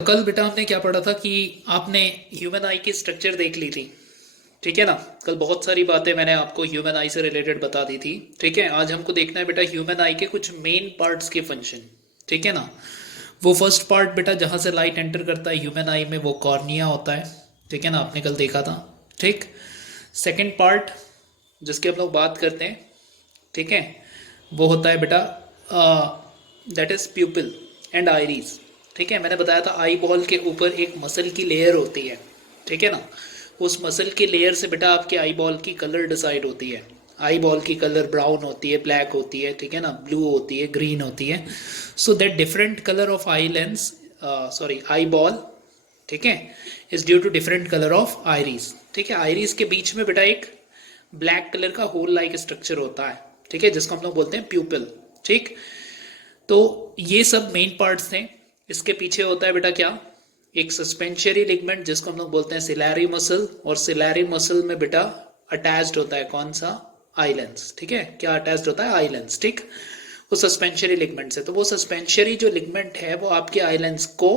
कल बेटा हमने क्या पढ़ा था कि आपने ह्यूमन आई की स्ट्रक्चर देख ली थी। ठीक है ना। कल बहुत सारी बातें मैंने आपको ह्यूमन आई से रिलेटेड बता दी थी। ठीक है, आज हमको देखना है बेटा ह्यूमन आई के कुछ मेन पार्ट्स के फंक्शन। ठीक है ना। वो फर्स्ट पार्ट बेटा जहाँ से लाइट एंटर करता है ह्यूमन आई में वो कॉर्निया होता है। ठीक है ना, आपने कल देखा था। ठीक। सेकेंड पार्ट जिसकी हम लोग बात करते हैं, ठीक है, वो होता है बेटा दैट इज प्यूपिल एंड आइरीज। ठीक है, मैंने बताया था आई बॉल के ऊपर एक मसल की लेयर होती है। ठीक है ना। उस मसल के लेयर से बेटा आपके आई बॉल की कलर डिसाइड होती है। आई बॉल की कलर ब्राउन होती है, ब्लैक होती है, ठीक है ना, ब्लू होती है, ग्रीन होती है। So that different colour of eye lens, sorry eye ball, ठीक है, is due to different colour of irises. ठीक है, आइरीज के बीच में बेटा एक ब्लैक कलर का होल लाइक स्ट्रक्चर होता है। ठीक है, जिसको हम लोग बोलते हैं प्यूपिल। ठीक। तो ये सब मेन पार्ट्स थे। इसके पीछे होता है बेटा क्या, एक सस्पेंशरी लिगमेंट जिसको हम लोग बोलते हैं सिलैरी मसल, और सिलैरी मसल में बेटा अटैच्ड होता है कौन सा, आई लेंस। ठीक है, क्या अटैच्ड होता है, आई लेंस। ठीक। वो सस्पेंशरी लिगमेंट से, तो वो सस्पेंशरी जो लिगमेंट है वो आपके आई लेंस को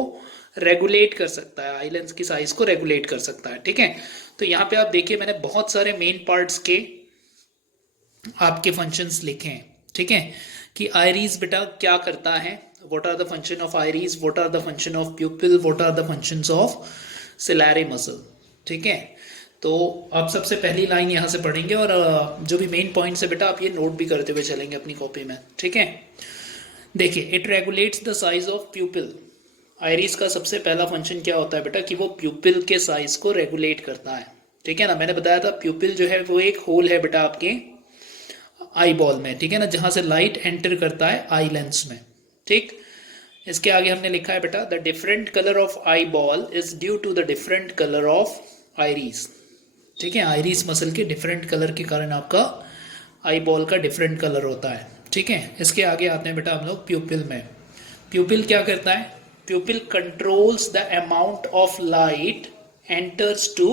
रेगुलेट कर सकता है, आई लेंस की साइज को रेगुलेट कर सकता है। ठीक है। तो यहाँ पे आप देखिए मैंने बहुत सारे मेन पार्ट्स के आपके फंक्शंस लिखे हैं। ठीक है, कि आयरीज बेटा क्या करता है, what are the function of irises, what are the function of pupil, what are the functions of ciliary muscle. ठीक है। तो आप सबसे पहली लाइन यहाँ से पढ़ेंगे और जो भी मेन पॉइंट्स है बेटा आप ये नोट भी करते हुए चलेंगे अपनी कॉपी में। ठीक है। देखिए, it regulates the size of प्यूपिल। Irises का सबसे पहला फंक्शन क्या होता है बेटा, कि वो प्यूपिल के साइज को रेगुलेट करता है। ठीक है ना, मैंने बताया था प्यूपिल जो है वो एक होल है बेटा आपके आई बॉल में। ठीक है ना, जहां से लाइट एंटर करता है आई लेंस में। ठीक। इसके आगे हमने लिखा है बेटा the different colour of eye ball is due to the different colour of irises. ठीक है, आइरीज मसल के डिफरेंट कलर के कारण आपका आई बॉल का डिफरेंट कलर होता है। ठीक है। इसके आगे आते हैं बेटा हम लोग प्यूपिल में। प्यूपिल क्या करता है, pupil controls the amount of light enters to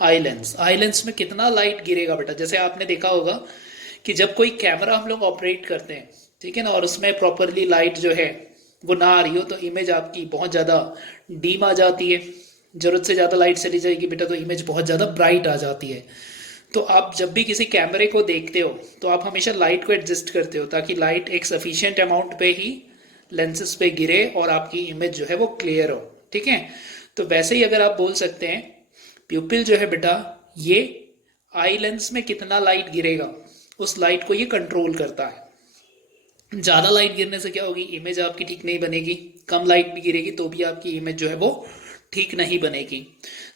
eye lens. Eye lens में कितना लाइट गिरेगा बेटा, जैसे आपने देखा होगा कि जब कोई कैमरा हम लोग ऑपरेट करते हैं, ठीक है ना, और उसमें प्रॉपरली लाइट जो है वो ना आ रही हो तो इमेज आपकी बहुत ज़्यादा डीम आ जाती है। ज़रूरत से ज़्यादा लाइट चली जाएगी बेटा तो इमेज बहुत ज़्यादा ब्राइट आ जाती है। तो आप जब भी किसी कैमरे को देखते हो तो आप हमेशा लाइट को एडजस्ट करते हो ताकि लाइट एक सफिशिएंट अमाउंट पे ही लेंसेज पे गिरे और आपकी इमेज जो है वो क्लियर हो। ठीक है। तो वैसे ही अगर आप बोल सकते हैं प्यूपिल जो है बेटा ये आई लेंस में कितना लाइट गिरेगा उस लाइट को ये कंट्रोल करता है। ज़्यादा लाइट गिरने से क्या होगी, इमेज आपकी ठीक नहीं बनेगी। कम लाइट भी गिरेगी तो भी आपकी इमेज जो है वो ठीक नहीं बनेगी।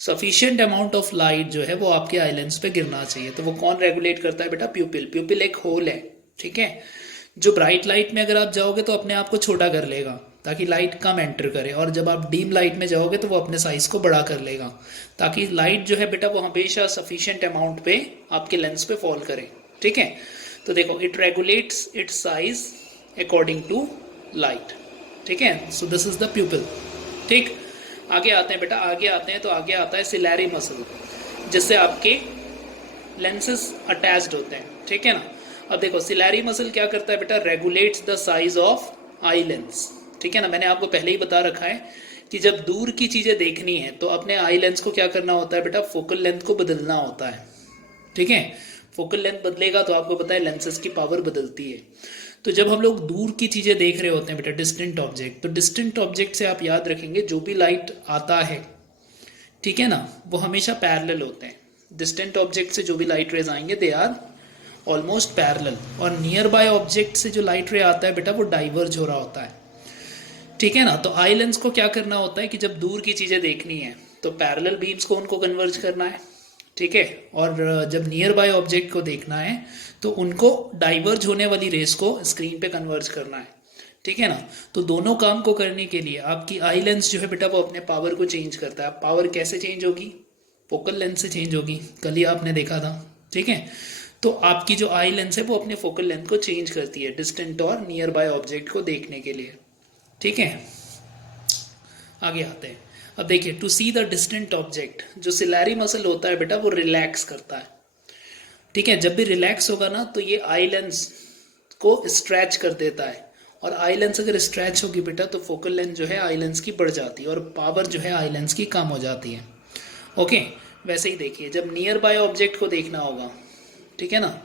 सफिशिएंट अमाउंट ऑफ लाइट जो है वो आपके आई लेंस पे गिरना चाहिए। तो वो कौन रेगुलेट करता है बेटा, प्यूपिल। प्यूपिल एक होल है। ठीक है, जो ब्राइट लाइट में अगर आप जाओगे तो अपने आप को छोटा कर लेगा ताकि लाइट कम एंटर करे, और जब आप डीम लाइट में जाओगे तो वो अपने साइज को बड़ा कर लेगा ताकि लाइट जो है बेटा वो हमेशा सफिशिएंट अमाउंट पे आपके लेंस पे फॉल करे। ठीक है। तो देखो, it regulates its size according to light. ठीक है, so this is the pupil. ठीक। आगे आते हैं बेटा, आगे आते हैं तो आगे आता है सिलैरी मसल, जिससे आपके लेंसेज अटैच्ड होते हैं। ठीक है ना। अब देखो सिलैरी मसल क्या करता है बेटा, regulates the size of eye lens. ठीक है ना, मैंने आपको पहले ही बता रखा है कि जब दूर की चीजें देखनी है तो अपने आई लेंस को क्या करना होता है बेटा, फोकल लेंथ को बदलना होता है। ठीक है, फोकल लेंथ बदलेगा तो आपको पता है लेंसेज की पावर बदलती है। तो जब हम लोग दूर की चीजें देख रहे होते हैं बेटा, डिस्टेंट ऑब्जेक्ट, तो डिस्टेंट ऑब्जेक्ट से आप याद रखेंगे जो भी लाइट आता है, ठीक है ना, वो हमेशा पैरेलल होते हैं। डिस्टेंट ऑब्जेक्ट से जो भी लाइट रेज आएंगे दे आर ऑलमोस्ट पैरेलल, और नियर बाय ऑब्जेक्ट से जो लाइट रे आता है बेटा वो डाइवर्ज हो रहा होता है। ठीक है ना। तो आई लेंस को क्या करना होता है कि जब दूर की चीजें देखनी है तो पैरेलल बीम्स को उनको कन्वर्ज करना है। ठीक है, और जब नियर बाय ऑब्जेक्ट को देखना है तो उनको डाइवर्ज होने वाली रेस को स्क्रीन पे कन्वर्ज करना है। ठीक है ना। तो दोनों काम को करने के लिए आपकी आई लेंस जो है बेटा वो अपने पावर को चेंज करता है। पावर कैसे चेंज होगी, फोकल लेंथ से चेंज होगी, कल ही आपने देखा था। ठीक है, तो आपकी जो आई लेंस है वो अपने फोकल लेंथ को चेंज करती है डिस्टेंट और नियर बाय ऑब्जेक्ट को देखने के लिए। ठीक है, आगे आते हैं। अब देखिए, to see the distant object, जो सिलैरी मसल होता है बेटा वो रिलैक्स करता है। ठीक है, जब भी रिलैक्स होगा ना तो ये आई लेंस को स्ट्रेच कर देता है और आई लेंस अगर स्ट्रेच होगी बेटा तो फोकल लेंथ जो है आई लेंस की बढ़ जाती है और पावर जो है आई लेंस की कम हो जाती है। ओके, वैसे ही देखिए जब नियर बाय ऑब्जेक्ट को देखना होगा, ठीक है ना,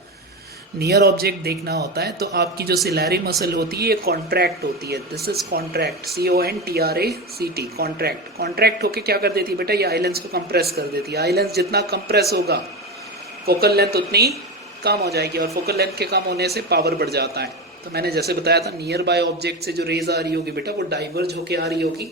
नियर ऑब्जेक्ट देखना होता है तो आपकी जो सिलैरी मसल होती है ये कॉन्ट्रैक्ट होती है। This is contract, CONTRACT, contract. Contract होके क्या कर देती है बेटा, ये आई लेंस को कंप्रेस कर देती है। आई लेंस जितना कंप्रेस होगा फोकल लेंथ उतनी कम हो जाएगी और फोकल लेंथ के कम होने से पावर बढ़ जाता है। तो मैंने जैसे बताया था नियर बाय ऑब्जेक्ट से जो रेज आ रही होगी बेटा वो डाइवर्ज होके आ रही होगी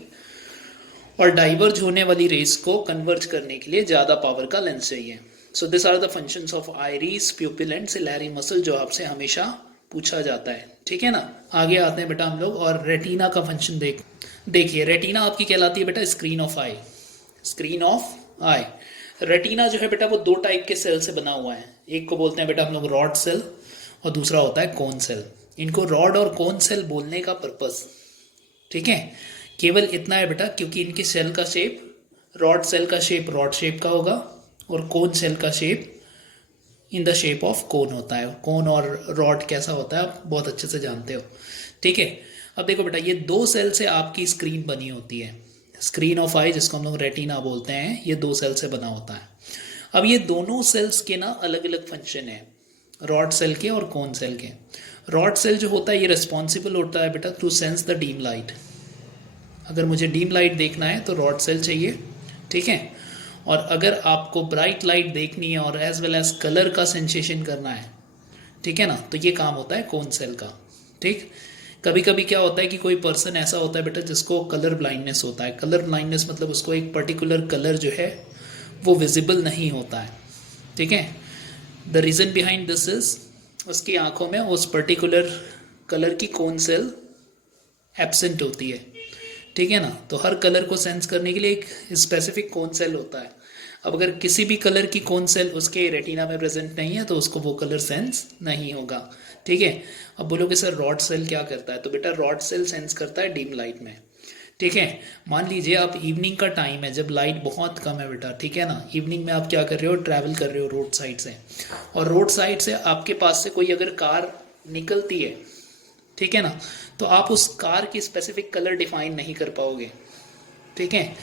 और डाइवर्ज होने वाली रेस को कन्वर्ज करने के लिए ज़्यादा पावर का लेंस चाहिए। So this are the functions of iris, pupil and ciliary muscle जो आपसे हमेशा पूछा जाता है, ठीक है ना। आगे आते हैं बेटा हम लोग और रेटिना का फंक्शन देखिए रेटिना आपकी कहलाती है बेटा screen of I. Screen of I, retina जो है बेटा वो दो टाइप के सेल से बना हुआ है। एक को बोलते हैं बेटा हम लोग रॉड सेल और दूसरा होता है कोन सेल। इनको रॉड और कोन सेल बोलने का पर्पस, ठीक है, केवल इतना है बेटा क्योंकि इनके सेल का शेप, रॉड सेल का शेप रॉड शेप का होगा और कोन सेल का shape in the shape of cone होता है। कोन और रॉड कैसा होता है आप बहुत अच्छे से जानते हो, ठीक है। अब देखो बेटा ये दो सेल से आपकी स्क्रीन बनी होती है। स्क्रीन ऑफ आई जिसको हम लोग रेटिना बोलते हैं ये दो सेल से बना होता है। अब ये दोनों सेल्स के ना अलग अलग फंक्शन है, रॉड सेल के और कोन सेल के। रॉड सेल जो होता है ये रिस्पॉन्सिबल होता है बेटा to sense the dim light. अगर मुझे डीम लाइट देखना है तो रॉड सेल चाहिए, ठीक है। और अगर आपको ब्राइट लाइट देखनी है और एज वेल एज कलर का सेंसेशन करना है, ठीक है ना, तो ये काम होता है कोन सेल का, ठीक। कभी कभी क्या होता है कि कोई पर्सन ऐसा होता है बेटा जिसको कलर ब्लाइंडनेस होता है। कलर ब्लाइंडनेस मतलब उसको एक पर्टिकुलर कलर जो है वो विजिबल नहीं होता है, ठीक है। The reason behind this is उसकी आंखों में उस पर्टिकुलर कलर की कोन सेल एब्सेंट होती है, ठीक है ना। तो हर कलर को सेंस करने के लिए एक स्पेसिफिक कोन सेल होता है। अब अगर किसी भी कलर की कोन सेल उसके रेटिना में प्रेजेंट नहीं है तो उसको वो कलर सेंस नहीं होगा, ठीक है। अब बोलोगे सर रॉड सेल क्या करता है, तो बेटा रॉड सेल सेंस करता है डीम लाइट में, ठीक है। मान लीजिए आप इवनिंग का टाइम है जब लाइट बहुत कम है बेटा, ठीक है ना। इवनिंग में आप क्या कर रहे हो, ट्रैवल कर रहे हो रोड साइड से और रोड साइड से आपके पास से कोई अगर कार निकलती है, ठीक है ना, तो आप उस कार की स्पेसिफिक कलर डिफाइन नहीं कर पाओगे, ठीक है।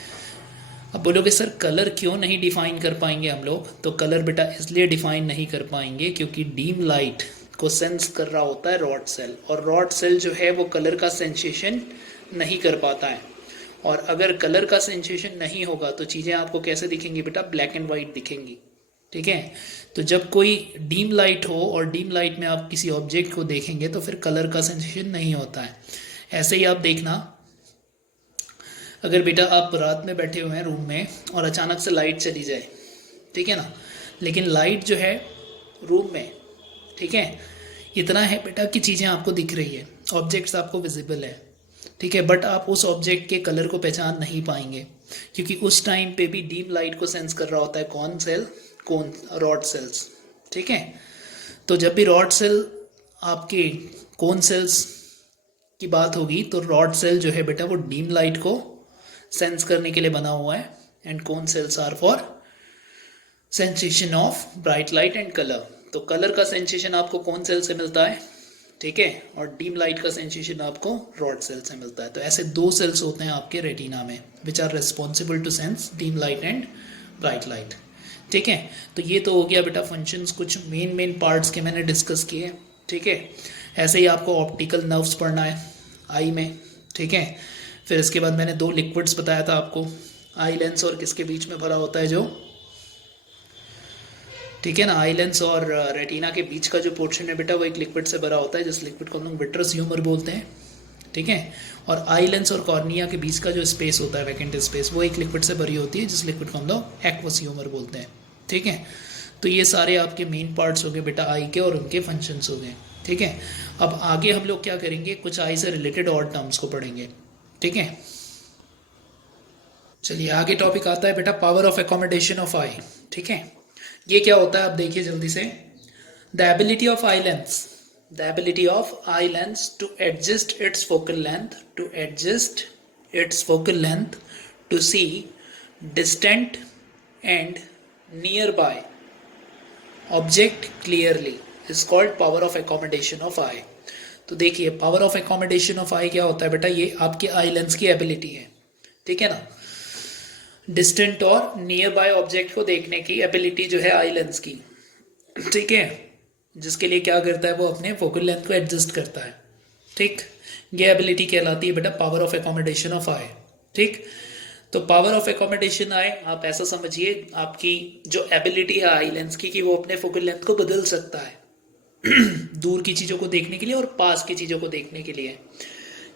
अब बोलोगे सर कलर क्यों नहीं डिफाइन कर पाएंगे हम लोग, तो कलर बेटा इसलिए डिफाइन नहीं कर पाएंगे क्योंकि डीम लाइट को सेंस कर रहा होता है रॉड सेल और रॉड सेल जो है वो कलर का सेंसेशन नहीं कर पाता है। और अगर कलर का सेंसेशन नहीं होगा तो चीज़ें आपको कैसे दिखेंगी बेटा, ब्लैक एंड वाइट दिखेंगी, ठीक है। तो जब कोई डीम लाइट हो और डीम लाइट में आप किसी ऑब्जेक्ट को देखेंगे तो फिर कलर का सेंसेशन नहीं होता है। ऐसे ही आप देखना अगर बेटा आप रात में बैठे हुए हैं रूम में और अचानक से लाइट चली जाए, ठीक है ना, लेकिन लाइट जो है रूम में, ठीक है, इतना है बेटा कि चीज़ें आपको दिख रही है, ऑब्जेक्ट्स आपको विजिबल है, ठीक है, बट आप उस ऑब्जेक्ट के कलर को पहचान नहीं पाएंगे क्योंकि उस टाइम पे भी डीम लाइट को सेंस कर रहा होता है कौन सेल, कौन रॉड सेल्स, ठीक है। तो जब भी रॉड सेल आपके कोन सेल्स की बात होगी तो रॉड सेल जो है बेटा वो डीम लाइट को सेंस करने के लिए बना हुआ है and cone cells are for sensation of bright light and colour. तो कलर का सेंसेशन आपको कोन सेल से मिलता है, ठीक है, और डीम लाइट का सेंसेशन आपको रॉड सेल से मिलता है। तो ऐसे दो सेल्स होते हैं आपके रेटिना में which are responsible to sense dim light and bright light, ठीक है। तो ये तो हो गया बेटा फंक्शंस, कुछ मेन पार्ट्स के मैंने डिस्कस किए, ठीक है। ऐसे ही आपको ऑप्टिकल नर्व्स पढ़ना है आई में, ठीक है। फिर इसके बाद मैंने दो लिक्विड्स बताया था आपको, आई लेंस और किसके बीच में भरा होता है जो, ठीक है ना, आई लेंस और रेटिना के बीच का जो पोर्शन है बेटा वो एक लिक्विड से भरा होता है जिस लिक्विड को हम लोग विट्रस ह्यूमर बोलते हैं, ठीक है। और आई लेंस और कॉर्निया के बीच का जो स्पेस होता है वैकेंट स्पेस वो एक लिक्विड से भरी होती है जिस लिक्विड को हम लोग एक्वस ह्यूमर बोलते हैं, ठीक है। तो ये सारे आपके मेन पार्ट्स हो गए बेटा आई के और उनके फंक्शंस हो गए, ठीक है। अब आगे हम लोग क्या करेंगे, कुछ आई से रिलेटेड और टर्म्स को पढ़ेंगे, ठीक है। चलिए आगे टॉपिक आता है बेटा पावर ऑफ एकोमोडेशन ऑफ आई, ठीक है। ये क्या होता है आप देखिए जल्दी से, the ability of eye lens, the ability of eye lens to adjust its focal length, to adjust its focal length to see distant and near by object clearly is called power of accommodation of eye. तो देखिए power of accommodation of eye क्या होता है बेटा, ये आपके eye lens की ability है, ठीक है ना। डिस्टेंट और नियर बाय ऑब्जेक्ट को देखने की एबिलिटी जो है आई लेंस की, ठीक है, जिसके लिए क्या करता है वो अपने फोकल लेंथ को एडजस्ट करता है, ठीक। ये एबिलिटी कहलाती है बेटा पावर ऑफ एकोमोडेशन ऑफ आई, ठीक। तो पावर ऑफ एकोमोडेशन आई आप ऐसा समझिए, आपकी जो एबिलिटी है आई लेंस की कि वो अपने फोकल लेंथ को बदल सकता है दूर की चीज़ों को देखने के लिए और पास की चीज़ों को देखने के लिए।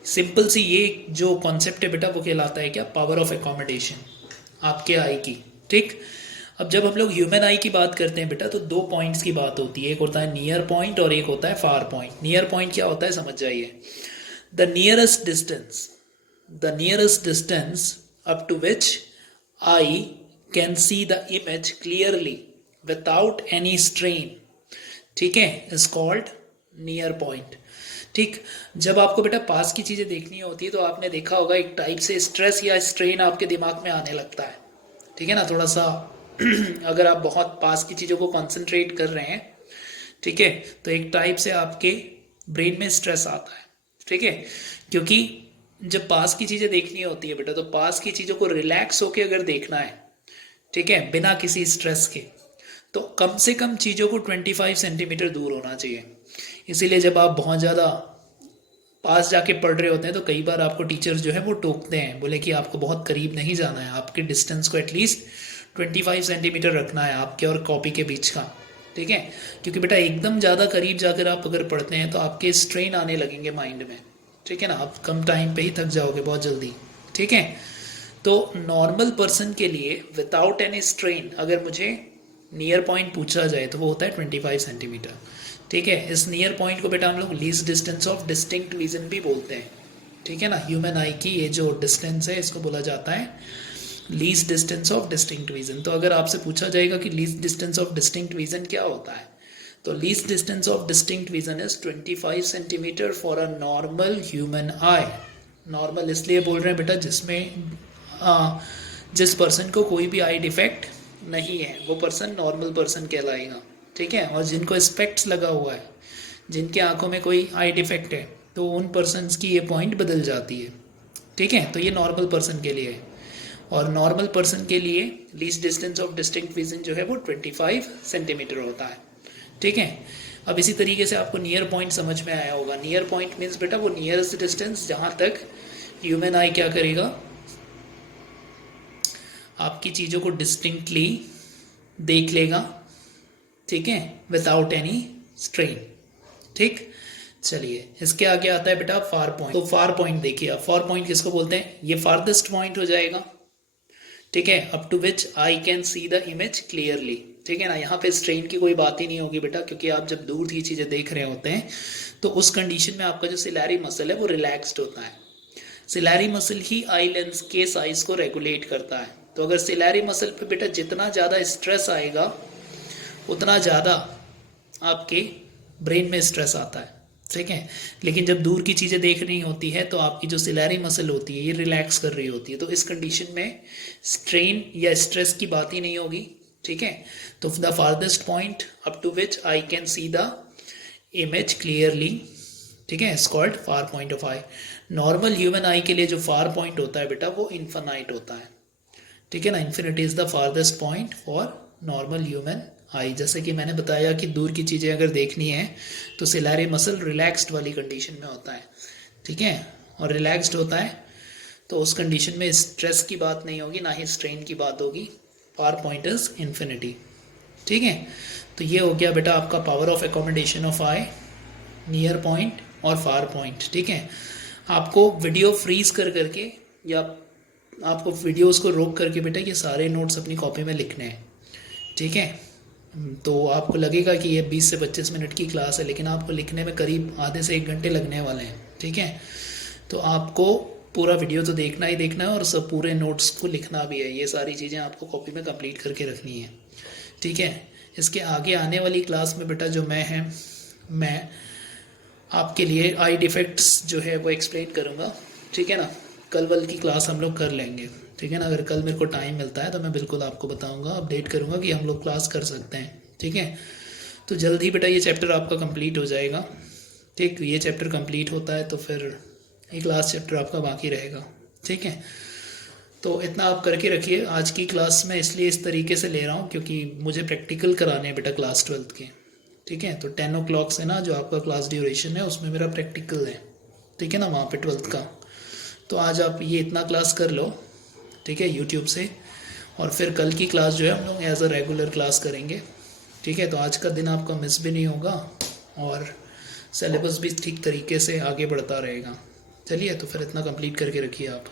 सिंपल सी ये जो कॉन्सेप्ट है बेटा वो कहलाता है क्या, पावर ऑफ एकोमोडेशन आपके आई की, ठीक। अब जब हम लोग ह्यूमन आई की बात करते हैं बेटा तो दो पॉइंट्स की बात होती है, एक होता है नियर पॉइंट और एक होता है फार पॉइंट। नियर पॉइंट क्या होता है समझ जाइए, the nearest distance up to which eye can see the image clearly without any strain, ठीक है, is called near point, ठीक। जब आपको बेटा पास की चीज़ें देखनी होती है तो आपने देखा होगा एक टाइप से स्ट्रेस या स्ट्रेन आपके दिमाग में आने लगता है, ठीक है ना, थोड़ा सा अगर आप बहुत पास की चीज़ों को कॉन्सेंट्रेट कर रहे हैं, ठीक है, तो एक टाइप से आपके ब्रेन में स्ट्रेस आता है, ठीक है। क्योंकि जब पास की चीज़ें देखनी होती है बेटा तो पास की चीज़ों को रिलैक्स होके अगर देखना है, ठीक है, बिना किसी स्ट्रेस के, तो कम से कम चीज़ों को 25 सेंटीमीटर दूर होना चाहिए। इसीलिए जब आप बहुत ज़्यादा पास जाके पढ़ रहे होते हैं तो कई बार आपको टीचर्स जो है वो टोकते हैं, बोले कि आपको बहुत करीब नहीं जाना है, आपके डिस्टेंस को एटलीस्ट 25 सेंटीमीटर रखना है आपके और कॉपी के बीच का, ठीक है। क्योंकि बेटा एकदम ज़्यादा करीब जाकर आप अगर पढ़ते हैं तो आपके स्ट्रेन आने लगेंगे माइंड में, ठीक है ना, आप कम टाइम पे ही थक जाओगे बहुत जल्दी, ठीक है। तो नॉर्मल पर्सन के लिए विदाउट एनी स्ट्रेन अगर मुझे नियर पॉइंट पूछा जाए तो वो होता है 25 सेंटीमीटर, ठीक है। इस नियर पॉइंट को बेटा हम लोग least distance of distinct vision भी बोलते हैं, ठीक है ना। ह्यूमन आई की ये जो डिस्टेंस है इसको बोला जाता है least distance of distinct vision. तो अगर आपसे पूछा जाएगा कि least distance of distinct vision क्या होता है, तो least distance of distinct vision is 25 centimetre for a normal human I. Normal इसलिए बोल रहे हैं बेटा जिसमें जिस पर्सन को कोई भी आई डिफेक्ट नहीं है वो पर्सन नॉर्मल पर्सन कहलाएगा, ठीक है। और जिनको स्पेक्ट्स लगा हुआ है, जिनके आंखों में कोई आई डिफेक्ट है, तो उन पर्सनस की ये पॉइंट बदल जाती है, ठीक है। तो ये नॉर्मल पर्सन के लिए है, और नॉर्मल पर्सन के लिए least distance of distinct vision जो है वो 25 सेंटीमीटर होता है, ठीक है। अब इसी तरीके से आपको नियर पॉइंट समझ में आया होगा। नियर पॉइंट मीन्स बेटा वो नियरेस्ट डिस्टेंस जहाँ तक ह्यूमन आई क्या करेगा, आपकी चीज़ों को डिस्टिंक्टली देख लेगा, ठीक है, विदाउट एनी स्ट्रेन, ठीक। चलिए इसके आगे आता है बेटा फार पॉइंट। तो फार पॉइंट देखिए, आप फार पॉइंट किसको बोलते हैं, ये फारदेस्ट पॉइंट हो जाएगा, ठीक है, up to which I can see the image clearly, ठीक है ना। यहाँ पे स्ट्रेन की कोई बात ही नहीं होगी बेटा, क्योंकि आप जब दूर की चीज़ें देख रहे होते हैं तो उस कंडीशन में आपका जो सिलैरी मसल है वो रिलैक्स्ड होता है। सिलैरी मसल ही आई लेंस के साइज को रेगुलेट करता है। तो अगर सिलैरी मसल पे बेटा जितना ज़्यादा स्ट्रेस आएगा उतना ज़्यादा आपके ब्रेन में स्ट्रेस आता है, ठीक है। लेकिन जब दूर की चीज़ें देख रही होती है तो आपकी जो सिलैरी मसल होती है ये रिलैक्स कर रही होती है, तो इस कंडीशन में स्ट्रेन या स्ट्रेस की बात ही नहीं होगी, ठीक है। तो the farthest point up to which I can see the image clearly, ठीक है, is called far point of eye. Normal human eye के लिए जो फार पॉइंट होता है बेटा वो इन्फिनाइट होता है, ठीक है ना। Infinity is the farthest point for normal human आई। जैसे कि मैंने बताया कि दूर की चीज़ें अगर देखनी है तो सिलैरी मसल रिलैक्स्ड वाली कंडीशन में होता है, ठीक है, और रिलैक्स्ड होता है तो उस कंडीशन में स्ट्रेस की बात नहीं होगी, ना ही स्ट्रेन की बात होगी। फार पॉइंट इज इन्फिनिटी, ठीक है। तो ये हो गया बेटा आपका power of accommodation of I, near point और फार पॉइंट, ठीक है। आपको वीडियो फ्रीज कर करके या आपको वीडियोस को रोक करके बेटा ये सारे नोट्स अपनी कॉपी में लिखने हैं, ठीक है। तो आपको लगेगा कि ये 20 से 25 मिनट की क्लास है, लेकिन आपको लिखने में करीब आधे से 1 घंटे लगने वाले हैं, ठीक है। तो आपको पूरा वीडियो तो देखना ही देखना है और सब पूरे नोट्स को लिखना भी है। ये सारी चीज़ें आपको कॉपी में कंप्लीट करके रखनी है, ठीक है। इसके आगे आने वाली क्लास में बेटा जो मैं आपके लिए आई डिफेक्ट्स जो है वो एक्सप्लेन करूँगा, ठीक है ना। कल वल की क्लास हम लोग कर लेंगे, ठीक है ना। अगर कल मेरे को टाइम मिलता है तो मैं बिल्कुल आपको बताऊंगा, अपडेट करूंगा कि हम लोग क्लास कर सकते हैं, ठीक है। तो जल्द ही बेटा ये चैप्टर आपका कंप्लीट हो जाएगा, ठीक, ये चैप्टर कंप्लीट होता है तो फिर एक लास्ट चैप्टर आपका बाकी रहेगा। ठीक है, तो इतना आप करके रखिए। आज की क्लास में इसलिए इस तरीके से ले रहा हूँ क्योंकि मुझे प्रैक्टिकल कराने हैं बेटा क्लास 12th के। ठीक है, तो 10 o'clock से ना जो आपका क्लास ड्यूरेशन है उसमें मेरा प्रैक्टिकल है। ठीक है ना, वहाँ पे 12th का। तो आज आप ये इतना क्लास कर लो, ठीक है, यूट्यूब से। और फिर कल की क्लास जो है हम लोग एज अ रेगुलर क्लास करेंगे। ठीक है, तो आज का दिन आपका मिस भी नहीं होगा और सिलेबस भी ठीक तरीके से आगे बढ़ता रहेगा। चलिए, तो फिर इतना कंप्लीट करके रखिए आप।